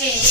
see.